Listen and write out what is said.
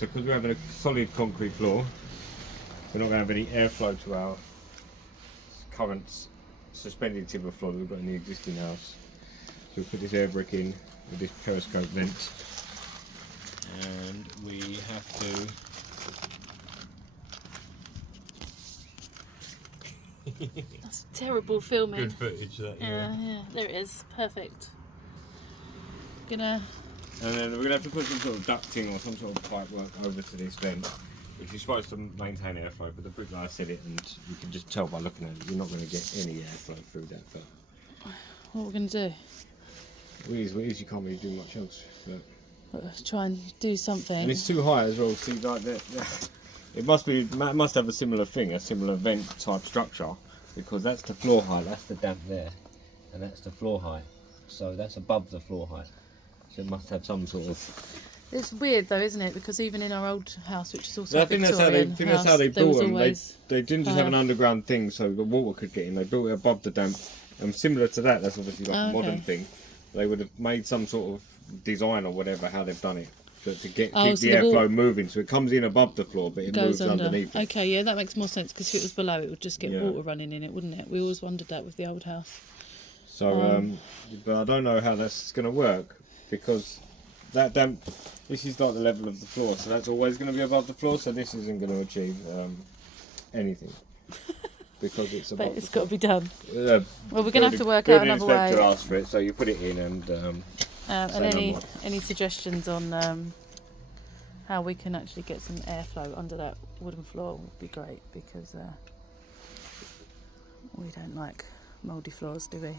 So because we're having a solid concrete floor, we're not going to have any airflow to our current suspended timber floor that we've got in the existing house. So we'll put this air brick in with this periscope vent, and we have to. That's terrible filming. Good footage, that. Yeah, there it is. Perfect. Gonna. And then we're going to have to put some sort of ducting or some sort of pipe work over to this vent, which is supposed to maintain airflow, but the bricklayer said it, and you can just tell by looking at it, you're not going to get any airflow through that. But What we're gonna do? what it is, you can't really do much else. But. Try and do something. And it's too high as well, see, like that. It must have a similar thing, a similar vent type structure, because that's the floor height, that's the damp there, and that's the floor height. So that's above the floor height. So it must have some sort of. It's weird though, isn't it? Because even in our old house, which is also I a think Victorian that's how they built them. always They didn't just have an underground thing so the water could get in. They built it above the damp, and similar to that, that's obviously like a modern thing. They would have made some sort of design or whatever how they've done it to keep the airflow moving. So it comes in above the floor, but it moves underneath. Okay, yeah, that makes more sense because if it was below, it would just get water running in it, wouldn't it? We always wondered that with the old house. So, but I don't know how that's going to work because that damp. This is like the level of the floor, so that's always going to be above the floor. So this isn't going to achieve anything because it's above. But it's got to be done. Well, we're going to have to work out another way. Inspector asked for it, so you put it in and. And any suggestions on how we can actually get some airflow under that wooden floor would be great because we don't like mouldy floors, do we?